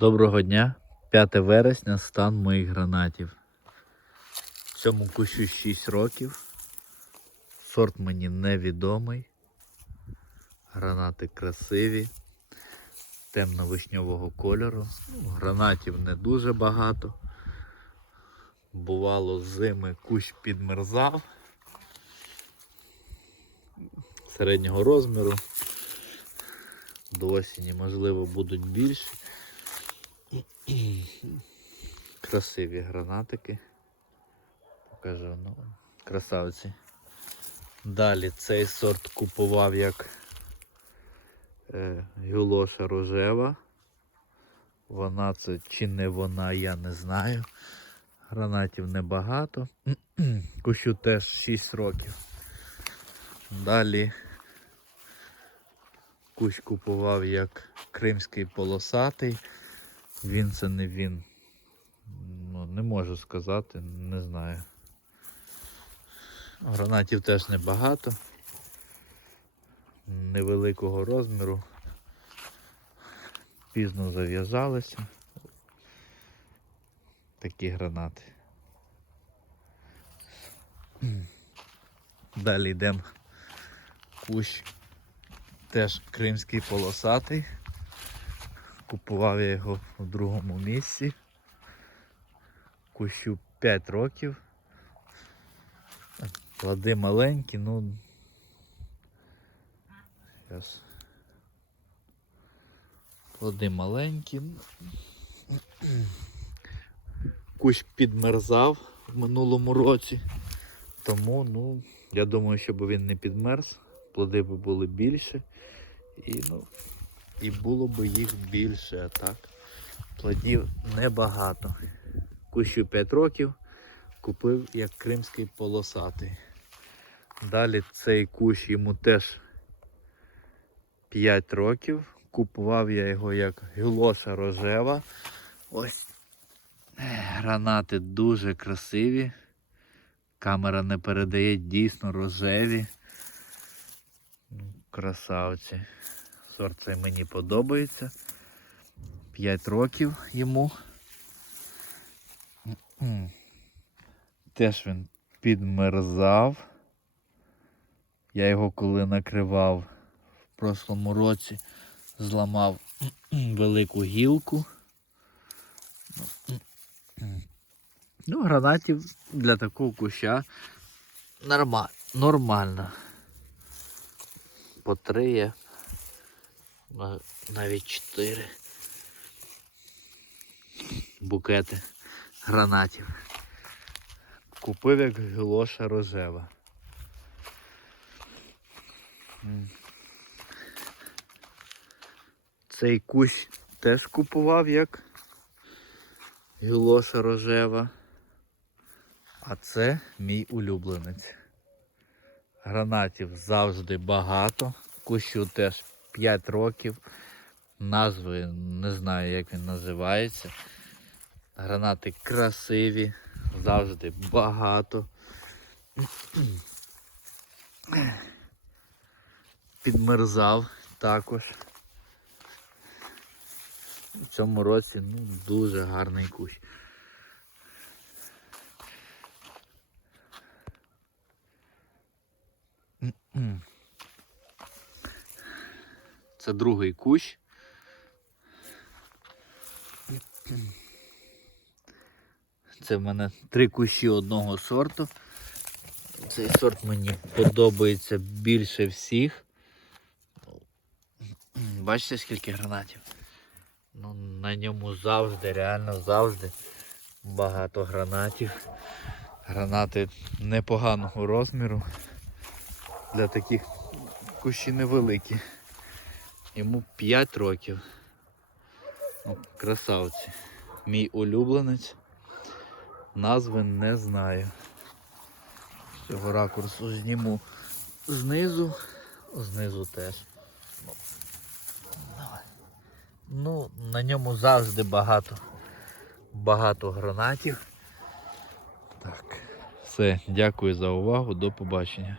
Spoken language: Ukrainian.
Доброго дня, 5 вересня, стан моїх гранатів. Цьому кущу 6 років. Сорт мені невідомий. Гранати красиві, темно-вишньового кольору. Ну, гранатів не дуже багато. Бувало, зими кущ підмерзав. Середнього розміру. До осені, можливо, будуть більші. Красиві гранатики. Покажу, ну, красавці. Далі цей сорт купував як е, гюлоша рожева. Вона це чи не вона, я не знаю. Гранатів небагато. Кущу теж 6 років. Далі кущ купував як кримський полосатий. Він це не він. Ну, не можу сказати, не знаю. Гранатів теж небагато. Невеликого розміру. Пізно зав'язалися. Такі гранати. Далі йдемо кущ теж кримський полосатий. Купував я його в другому місці. Кущу 5 років. Плоди маленькі, ну. Зараз. Плоди маленькі. Кущ підмерзав в минулому році. Тому, ну, я думаю, щоб він не підмерз, плоди б були більше. І, ну, і було б їх більше, а так. Плодів небагато. Кущу 5 років купив як кримський полосатий. Далі цей кущ йому теж 5 років. Купував я його як гюлоша рожева. Ось гранати дуже красиві. Камера не передає дійсно рожеві. Ну, Красавці. Сорт цей мені подобається. 5 років йому. Теж він підмерзав. Я його коли накривав в прошлому році, зламав велику гілку. Ну, гранатів для такого куща норма... нормально. По три є, навіть чотири букети гранатів. Купив як гілоша рожева. Цей кущ теж купував як гілоша рожева. А це мій улюбленець. Гранатів завжди багато. Кущу теж 5 років. Назви не знаю, як він називається. Гранати красиві, завжди багато. Підмерзав також. У цьому році ну, дуже гарний кущ. М-м. Це другий кущ. Це в мене три кущі одного сорту. Цей сорт мені подобається більше всіх. Бачите, скільки гранатів? Ну, на ньому завжди, реально завжди багато гранатів. Гранати непоганого розміру. Для таких кущі невеликі. Йому 5 років. Ну, красавці. Мій улюбленець. Назви не знаю. З цього ракурсу зніму знизу, знизу теж. Ну, давай. Ну, на ньому завжди багато, багато гранатів. Так, все, дякую за увагу, до побачення.